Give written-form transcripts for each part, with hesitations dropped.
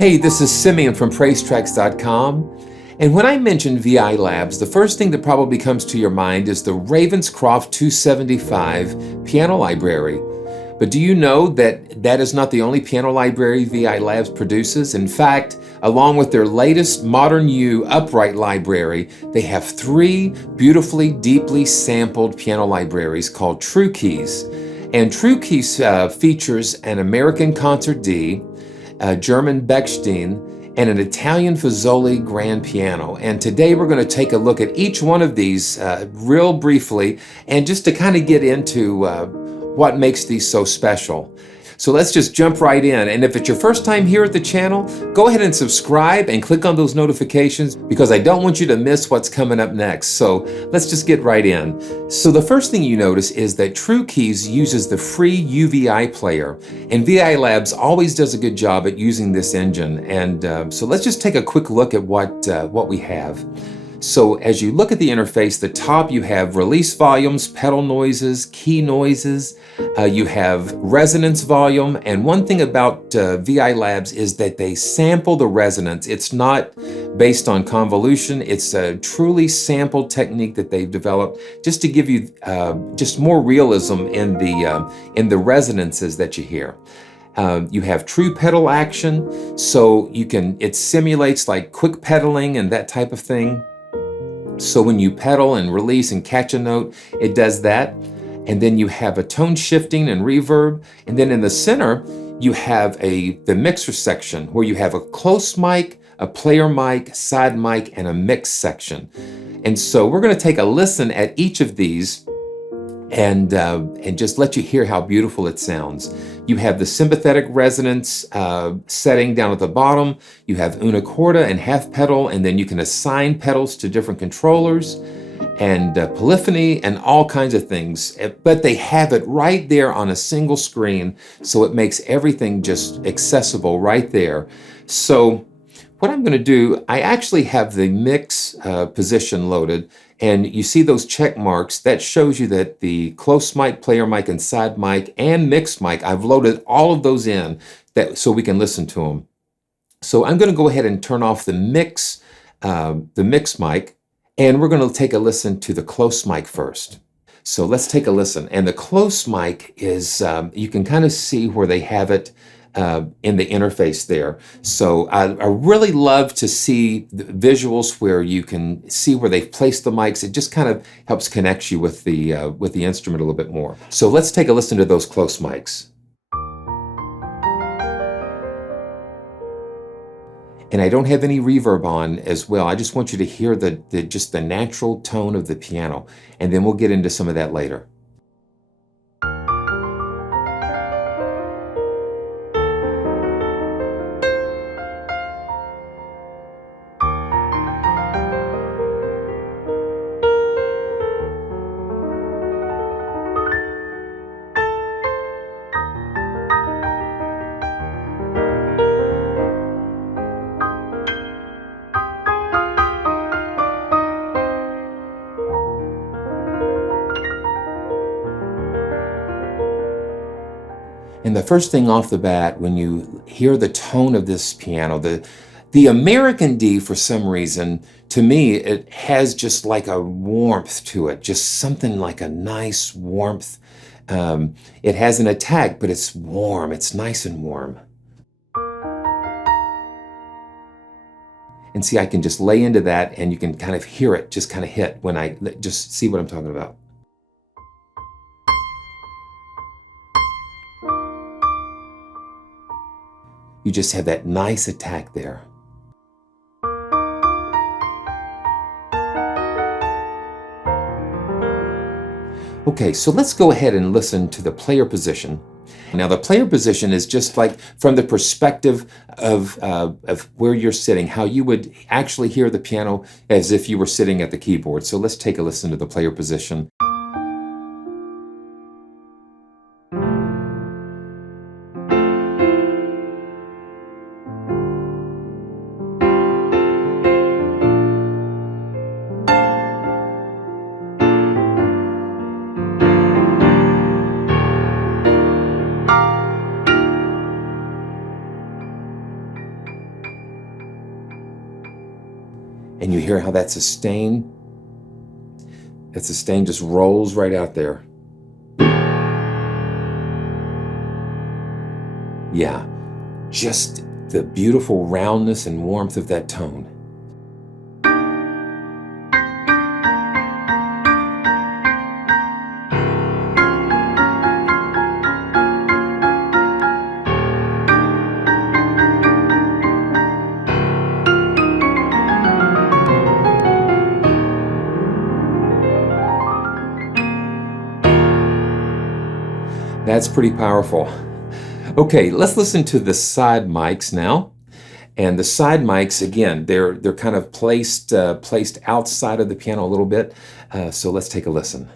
Hey, this is Simeon from PraiseTracks.com. And when I mention VI Labs, the first thing that probably comes to your mind is the Ravenscroft 275 piano library. But do you know that that is not the only piano library VI Labs produces? In fact, along with their latest Modern U upright library, they have 3 beautifully, deeply sampled piano libraries called True Keys. And True Keys features an American Concert D, a German Bechstein, and an Italian Fazioli grand piano. And today we're going to take a look at each one of these real briefly, and just to kind of get into what makes these so special. So let's just jump right in. And if it's your first time here at the channel, go ahead and subscribe and click on those notifications, because I don't want you to miss what's coming up next. So let's just get right in. So the first thing you notice is that True Keys uses the free UVI player, and VI Labs always does a good job at using this engine. And so let's just take a quick look at what we have. So as you look at the interface, the top you have release volumes, pedal noises, key noises, you have resonance volume, and one thing about VI Labs is that they sample the resonance. It's not based on convolution, it's a truly sampled technique that they've developed just to give you just more realism in the resonances that you hear. You have true pedal action, so it simulates like quick pedaling and that type of thing. So when you pedal and release and catch a note, it does that. And then you have a tone shifting and reverb. And then in the center, you have the mixer section where you have a close mic, a player mic, side mic, and a mix section. And so we're going to take a listen at each of these and just let you hear how beautiful it sounds. You have the sympathetic resonance setting down at the bottom. You have una corda and half pedal, and then you can assign pedals to different controllers and polyphony and all kinds of things. But they have it right there on a single screen, so it makes everything just accessible right there. So what I'm going to do, I actually have the mix position loaded, and you see those check marks. That shows you that the close mic, player mic, and side mic, and mix mic, I've loaded all of those in so we can listen to them. So I'm going to go ahead and turn off the mix mic, and we're going to take a listen to the close mic first. So let's take a listen. And the close mic is, you can kind of see where they have it in the interface there. So I really love to see the visuals where you can see where they've placed the mics. It just kind of helps connect you with the instrument a little bit more. So let's take a listen to those close mics. And I don't have any reverb on as well. I just want you to hear just the natural tone of the piano, and then we'll get into some of that later. And the first thing off the bat, when you hear the tone of this piano, the American D, for some reason, to me, it has just like a warmth to it, just something like a nice warmth. It has an attack, but it's warm. It's nice and warm. And see, I can just lay into that, and you can kind of hear it just kind of hit when I just see what I'm talking about. You just have that nice attack there. Okay, so let's go ahead and listen to the player position. Now the player position is just like from the perspective of where you're sitting, how you would actually hear the piano as if you were sitting at the keyboard. So let's take a listen to the player position. And you hear how that sustain just rolls right out there. Yeah, just the beautiful roundness and warmth of that tone. That's pretty powerful. Okay, let's listen to the side mics now. And the side mics, again, they're kind of placed outside of the piano a little bit. So let's take a listen.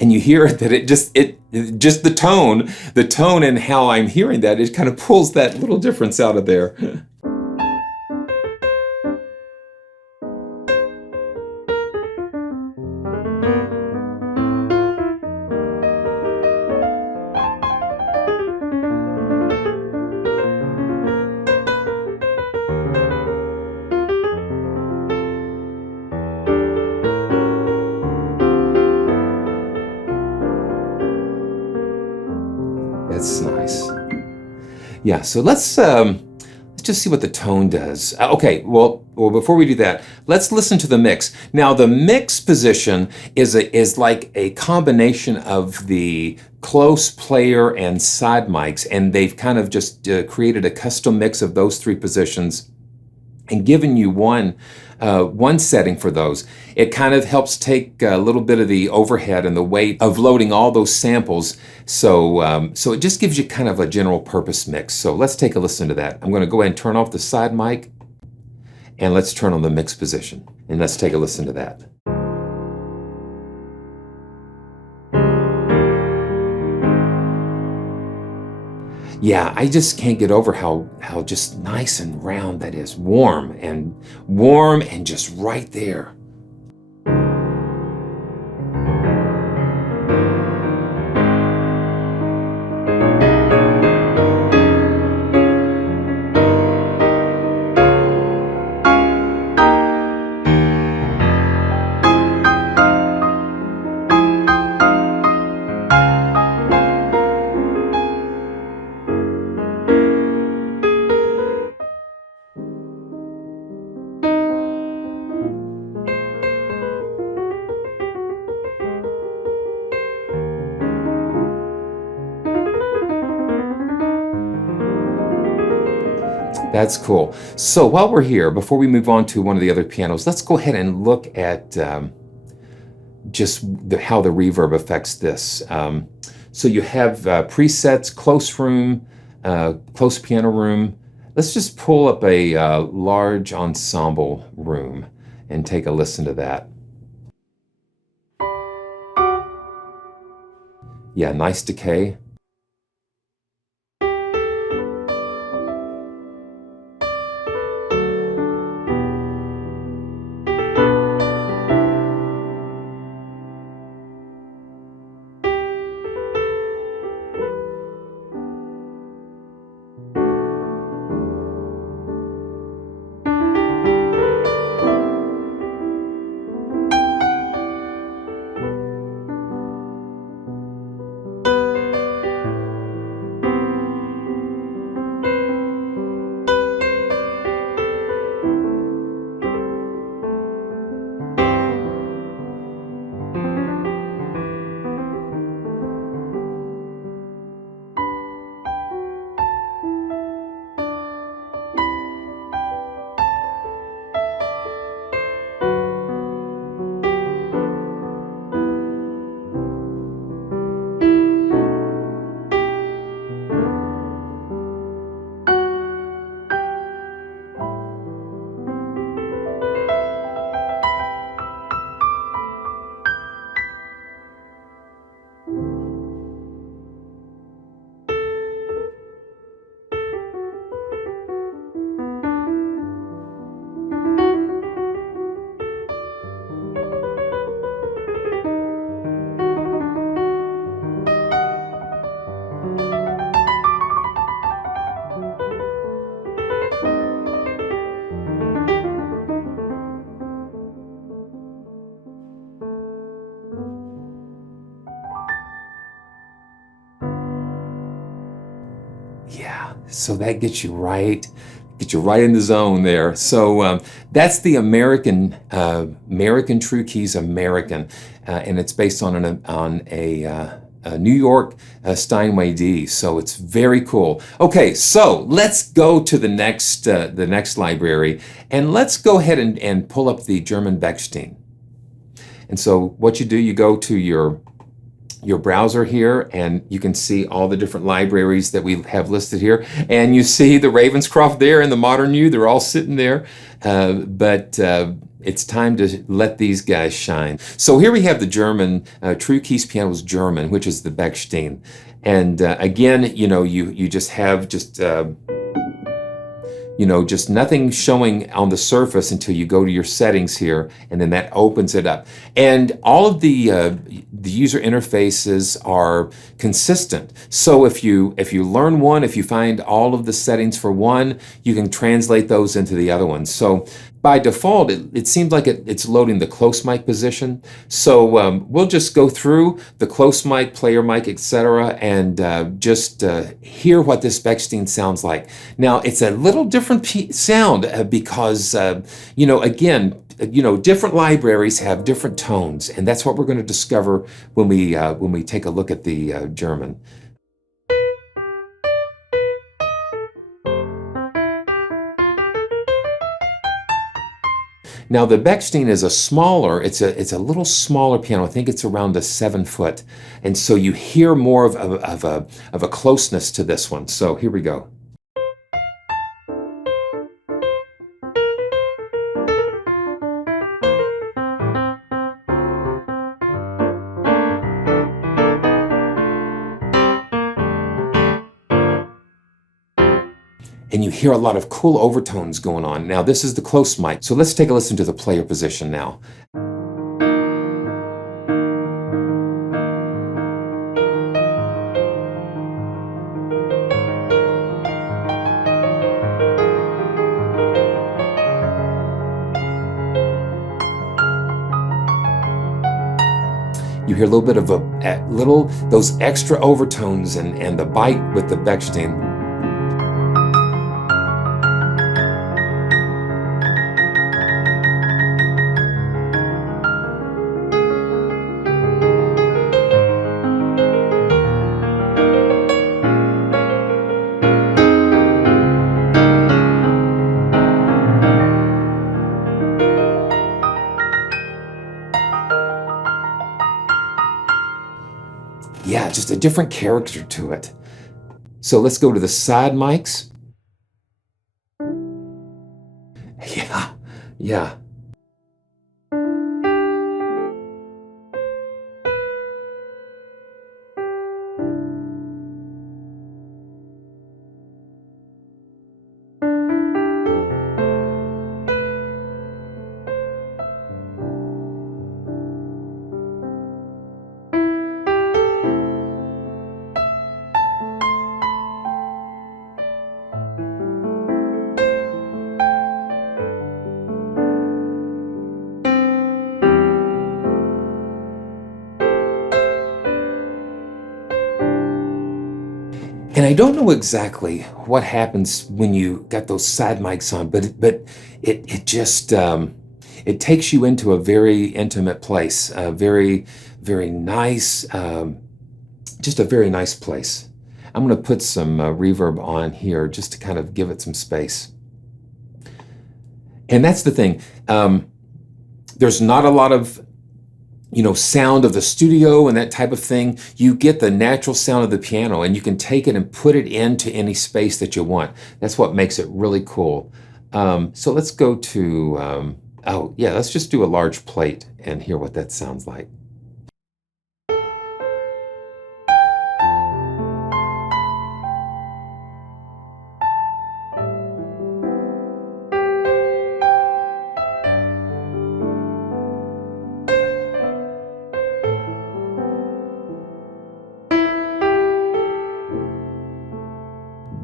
And you hear that it just the tone and how I'm hearing that, it kind of pulls that little difference out of there. That's nice. Yeah, so let's just see what the tone does. Okay, well, before we do that, let's listen to the mix. Now, the mix position is like a combination of the close player and side mics, and they've kind of just created a custom mix of those three positions and given you one setting for those. It kind of helps take a little bit of the overhead and the weight of loading all those samples. So it just gives you kind of a general purpose mix. So let's take a listen to that. I'm going to go ahead and turn off the side mic, and let's turn on the mix position, and let's take a listen to that. Yeah, I just can't get over how just nice and round that is. Warm and just right there. That's cool. So while we're here, before we move on to one of the other pianos, let's go ahead and look at just how the reverb affects this. So you have presets, close room, close piano room. Let's just pull up a large ensemble room and take a listen to that. Yeah, nice decay. So that gets you right in the zone there. So that's the American True Keys American, and it's based on a New York Steinway D. So it's very cool. Okay, so let's go to the next library, and let's go ahead and pull up the German Bechstein. And so what you do, you go to your browser here, and you can see all the different libraries that we have listed here. And you see the Ravenscroft there and the Modern U, they're all sitting there. But it's time to let these guys shine. So here we have the German, True Keys Pianos German, which is the Bechstein. And again, you know, you just have just nothing showing on the surface until you go to your settings here, and then that opens it up. And all of the user interfaces are consistent. So if you learn one, if you find all of the settings for one, you can translate those into the other ones. So by default, it seems like it's loading the close mic position. So we'll just go through the close mic, player mic, etc., and just hear what this Bechstein sounds like. Now, it's a little different sound because, again, different libraries have different tones, and that's what we're going to discover when we take a look at the German. Now the Bechstein is it's a little smaller piano. I think it's around a 7 foot, and so you hear more of a closeness to this one. So here we go. And you hear a lot of cool overtones going on. Now this is the close mic, so let's take a listen to the player position now. You hear a little bit of those extra overtones and the bite with the Bechstein. Yeah, just a different character to it. So let's go to the side mics. Yeah. And I don't know exactly what happens when you got those side mics on, but it just it takes you into a very intimate place, a very, very nice, just a very nice place. I'm going to put some reverb on here just to kind of give it some space. And that's the thing. There's not a lot of sound of the studio and that type of thing. You get the natural sound of the piano, and you can take it and put it into any space that you want. That's what makes it really cool. So let's go to, let's just do a large plate and hear what that sounds like.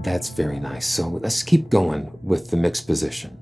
That's very nice. So let's keep going with the mix position.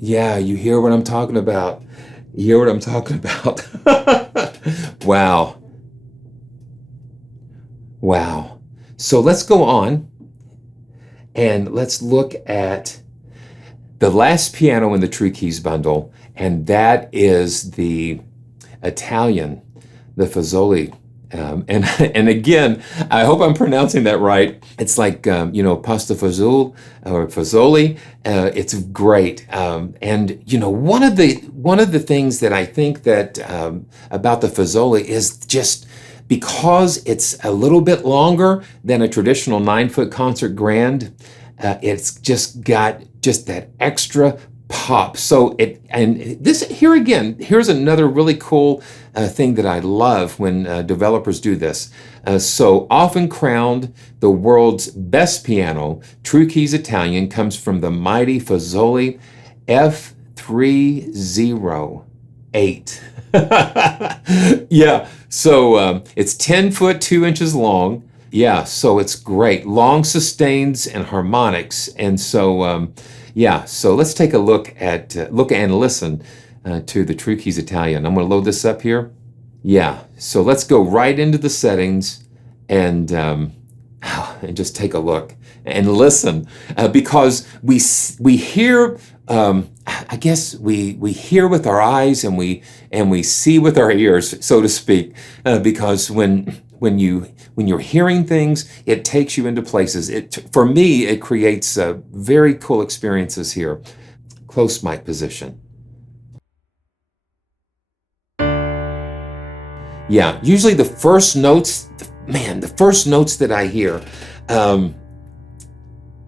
Yeah, you hear what I'm talking about. You hear what I'm talking about. Wow. Wow. So let's go on and let's look at the last piano in the True Keys bundle, and that is the Italian, the Fazioli. And again, I hope I'm pronouncing that right. It's like pasta fazool or Fazioli. It's great. And one of the things that I think that about the Fazioli is just because it's a little bit longer than a traditional 9-foot concert grand. It's just got just that extra pop. So here's another really cool thing that I love when developers do this. So often crowned the world's best piano, True Keys Italian comes from the mighty Fazioli F308. Yeah, so it's 10 foot 2 inches long. Yeah, so it's great. Long sustains and harmonics. And so, so let's take a look and listen to the True Keys Italian. I'm going to load this up here. Yeah, so let's go right into the settings and just take a look and listen because we hear. I guess we hear with our eyes and we see with our ears, so to speak, because when you're hearing things, it takes you into places. For me, it creates very cool experiences here. Close mic position. Yeah, usually the first notes that I hear,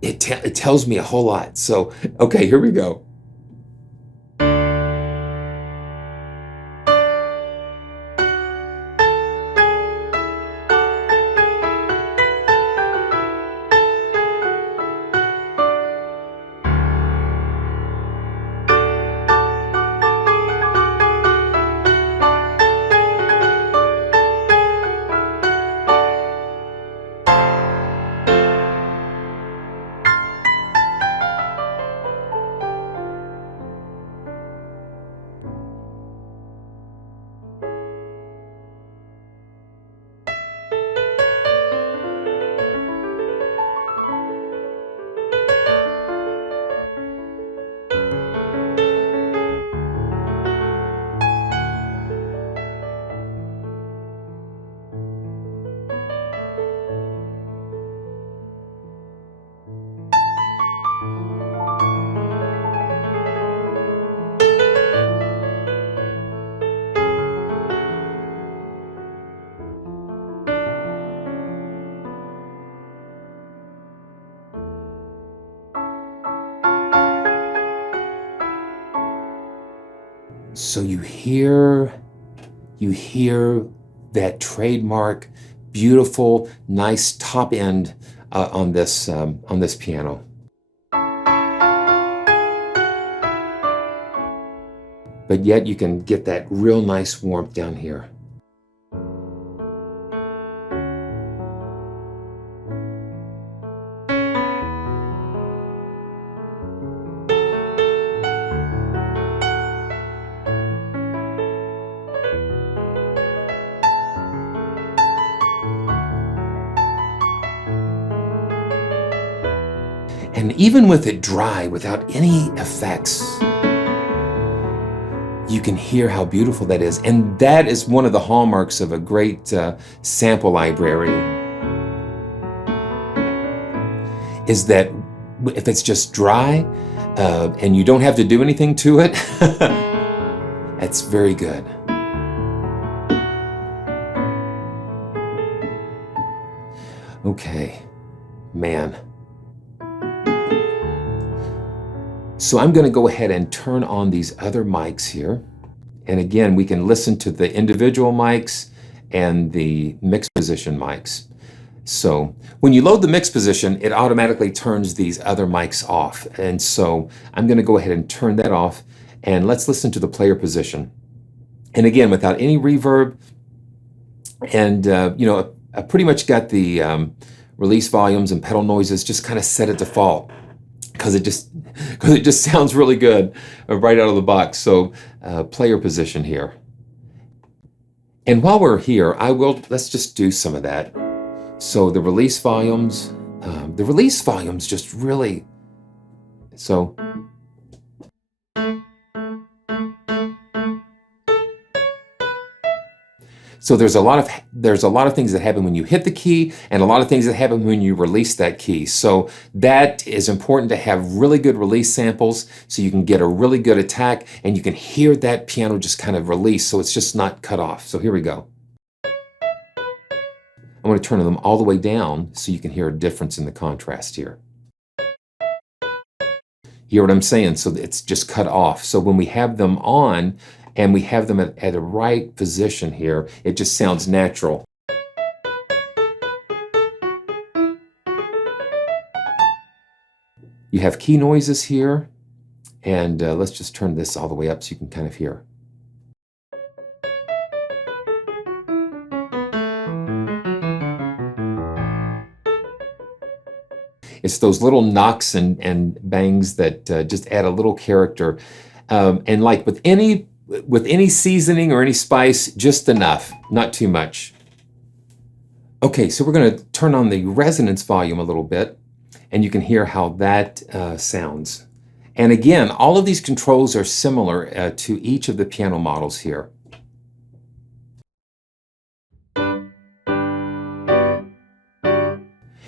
it tells me a whole lot. So, okay, here we go. So you hear that trademark, beautiful, nice top end on this piano. But yet you can get that real nice warmth down here. And even with it dry, without any effects, you can hear how beautiful that is. And that is one of the hallmarks of a great sample library, is that if it's just dry and you don't have to do anything to it, that's very good. Okay, man. So I'm going to go ahead and turn on these other mics here. And again, we can listen to the individual mics and the mix position mics. So when you load the mix position, it automatically turns these other mics off. And so I'm going to go ahead and turn that off. And let's listen to the player position. And again, without any reverb. And, I pretty much got the release volumes and pedal noises just kind of set at default, because it just sounds really good right out of the box. So player position here. And while we're here, let's just do some of that. So the release volumes just really, so. So there's a lot of things that happen when you hit the key, and a lot of things that happen when you release that key. So that is important to have really good release samples so you can get a really good attack and you can hear that piano just kind of release so it's just not cut off. So here we go. I'm going to turn them all the way down so you can hear a difference in the contrast here. Hear what I'm saying? So it's just cut off. So when we have them on, and we have them at a right position here, it just sounds natural. You have key noises here, and let's just turn this all the way up so you can kind of hear. It's those little knocks and bangs that just add a little character. And like with any seasoning or any spice, just enough, not too much. Okay, so we're going to turn on the resonance volume a little bit, and you can hear how that sounds. And again, all of these controls are similar to each of the piano models here.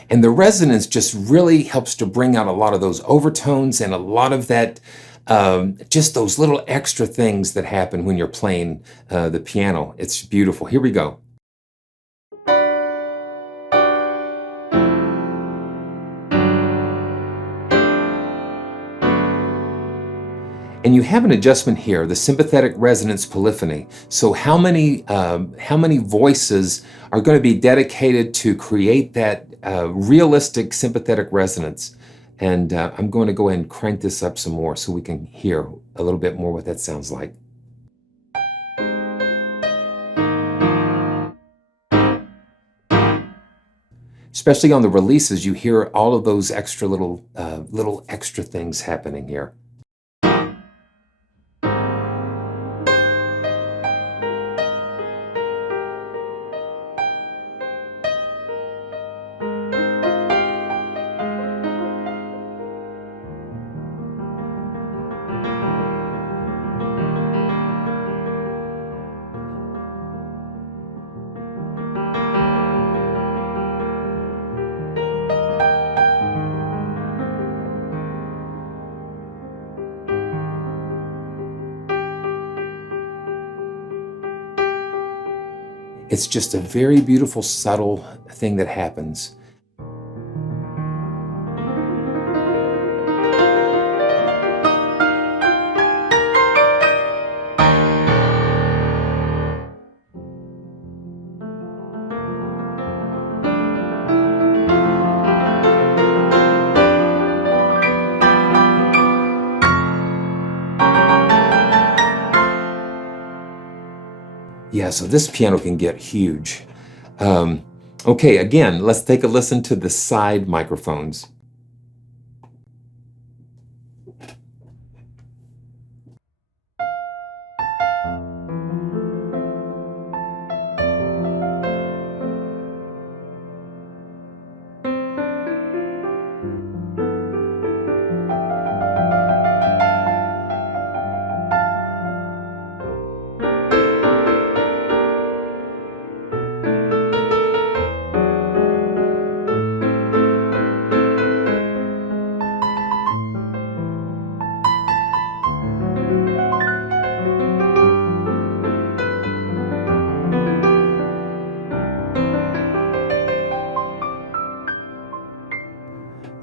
And the resonance just really helps to bring out a lot of those overtones and a lot of that, just those little extra things that happen when you're playing the piano. It's beautiful. Here we go. And you have an adjustment here, the sympathetic resonance polyphony. So how many voices are going to be dedicated to create that realistic sympathetic resonance? And I'm going to go ahead and crank this up some more so we can hear a little bit more what that sounds like. Especially on the releases, you hear all of those extra little extra things happening here. It's just a very beautiful, subtle thing that happens. Yeah, so this piano can get huge. Okay, again, let's take a listen to the side microphones.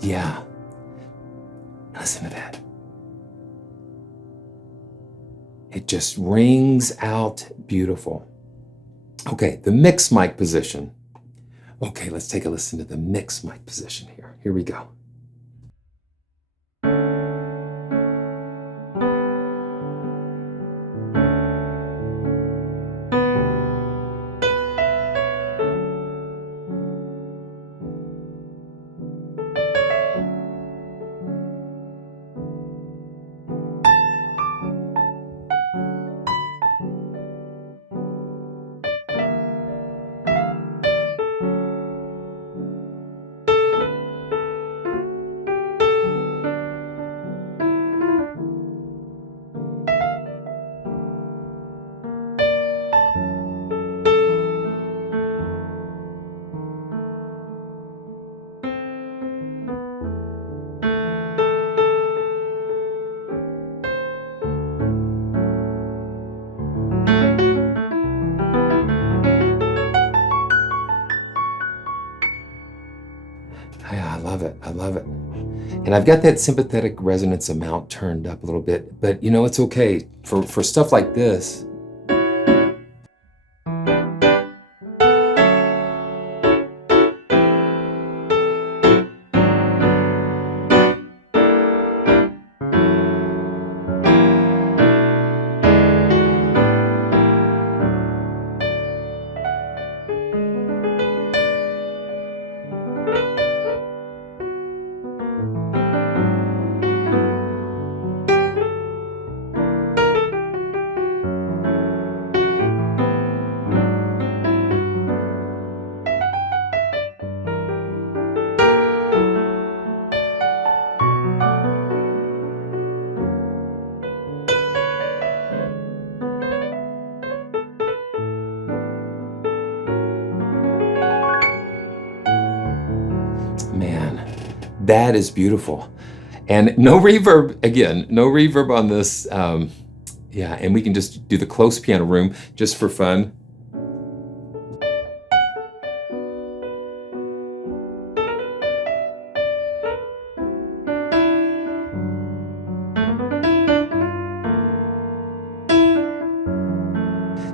Yeah, listen to that. It just rings out beautiful. Okay, the mix mic position. Okay, let's take a listen to the mix mic position here. Here we go. Yeah, I love it. I love it. And I've got that sympathetic resonance amount turned up a little bit, but you know, it's okay for stuff like this. Man, that is beautiful. And no reverb, again, no reverb on this. Yeah, and we can just do the close piano room just for fun.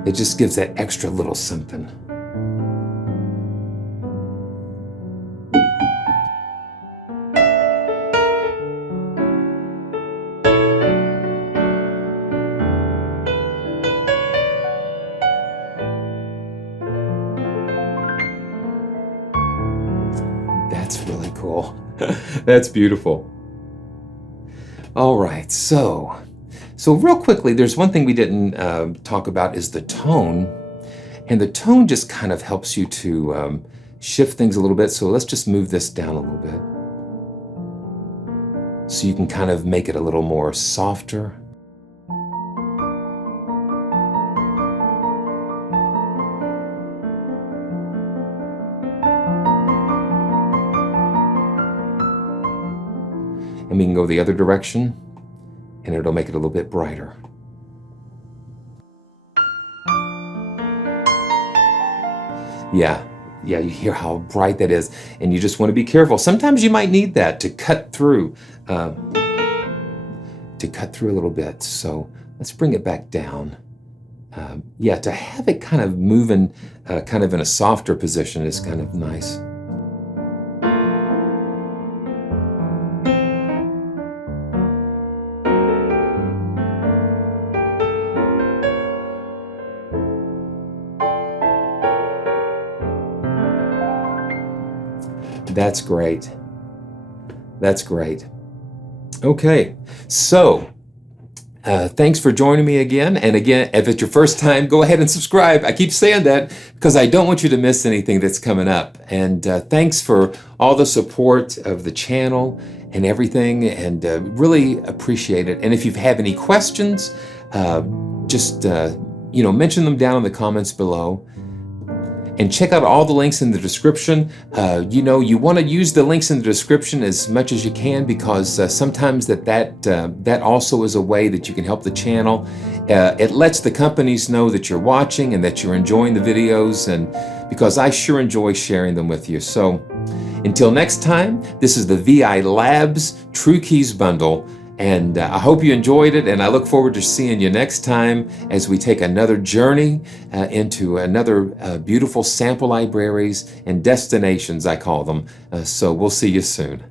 It just gives that extra little something. That's really cool. That's beautiful. All right, so real quickly, there's one thing we didn't talk about is the tone. And the tone just kind of helps you to shift things a little bit. So let's just move this down a little bit. So you can kind of make it a little more softer. And we can go the other direction, and it'll make it a little bit brighter. Yeah, you hear how bright that is, and you just want to be careful. Sometimes you might need that to cut through a little bit. So let's bring it back down. Yeah, to have it kind of moving, kind of in a softer position is kind of nice. That's great. That's great. Okay, so thanks for joining me again. And again, if it's your first time, go ahead and subscribe. I keep saying that because I don't want you to miss anything that's coming up. And thanks for all the support of the channel and everything, and really appreciate it. And if you have any questions, just mention them down in the comments below. And check out all the links in the description. You want to use the links in the description as much as you can, because sometimes that also is a way that you can help the channel. It lets the companies know that you're watching and that you're enjoying the videos, and because I sure enjoy sharing them with you. So until next time, this is the VI Labs True Keys Bundle. And I hope you enjoyed it, and I look forward to seeing you next time as we take another journey into another beautiful sample libraries and destinations, I call them. So we'll see you soon.